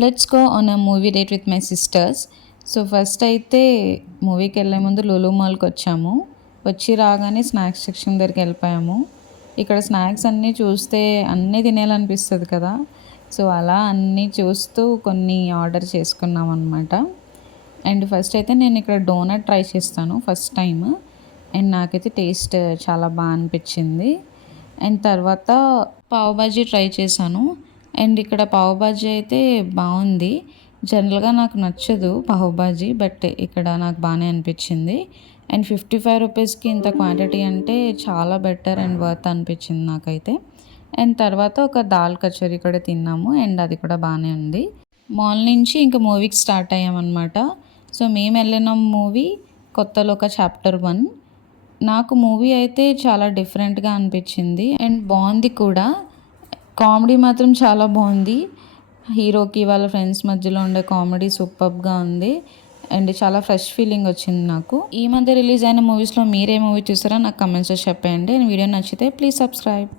Let's go on a movie date with my sisters. So first అయితే మూవీకి వెళ్ళే ముందు లులు మాల్కి వచ్చాము. వచ్చి రాగానే స్నాక్స్ సెక్షన్ దగ్గరికి వెళ్ళిపోయాము. ఇక్కడ స్నాక్స్ అన్నీ చూస్తే అన్నీ తినేయాలనిపిస్తుంది కదా. సో అలా అన్నీ చూస్తూ కొన్ని ఆర్డర్ చేసుకున్నాం అనమాట. అండ్ ఫస్ట్ అయితే నేను ఇక్కడ డోనట్ ట్రై చేస్తాను ఫస్ట్ టైం. అండ్ నాకైతే టేస్ట్ చాలా బాగా అనిపించింది. అండ్ తర్వాత పావ్ బాజీ ట్రై చేశాను. అండ్ ఇక్కడ పావ్ బాజీ అయితే బాగుంది. జనరల్గా నాకు నచ్చదు పావ్ బాజీ, బట్ ఇక్కడ నాకు బాగానే అనిపించింది. అండ్ 55 రూపీస్కి ఇంత క్వాంటిటీ అంటే చాలా బెటర్ అండ్ వర్త్ అనిపించింది నాకైతే. అండ్ తర్వాత ఒక దాల్ కచోరీ కూడా తిన్నాము. అండ్ అది కూడా బాగానే ఉంది. మాల్ నుంచి ఇంకా మూవీకి స్టార్ట్ అయ్యామన్నమాట. సో మేము వెళ్ళిన మూవీ కొత్తలోక చాప్టర్ 1. నాకు మూవీ అయితే చాలా డిఫరెంట్గా అనిపించింది అండ్ బాగుంది కూడా. కామెడీ మాత్రం చాలా బాగుంది. హీరోకి వాళ్ళ ఫ్రెండ్స్ మధ్యలో ఉండే కామెడీ సూపర్గా ఉంది. అండ్ చాలా ఫ్రెష్ ఫీలింగ్ వచ్చింది నాకు. ఈ మధ్య రిలీజ్ అయిన మూవీస్లో మీరే మూవీ చూసారో నాకు కమెంట్స్లో చెప్పండి. అండ్ వీడియో నచ్చితే ప్లీజ్ సబ్స్క్రైబ్.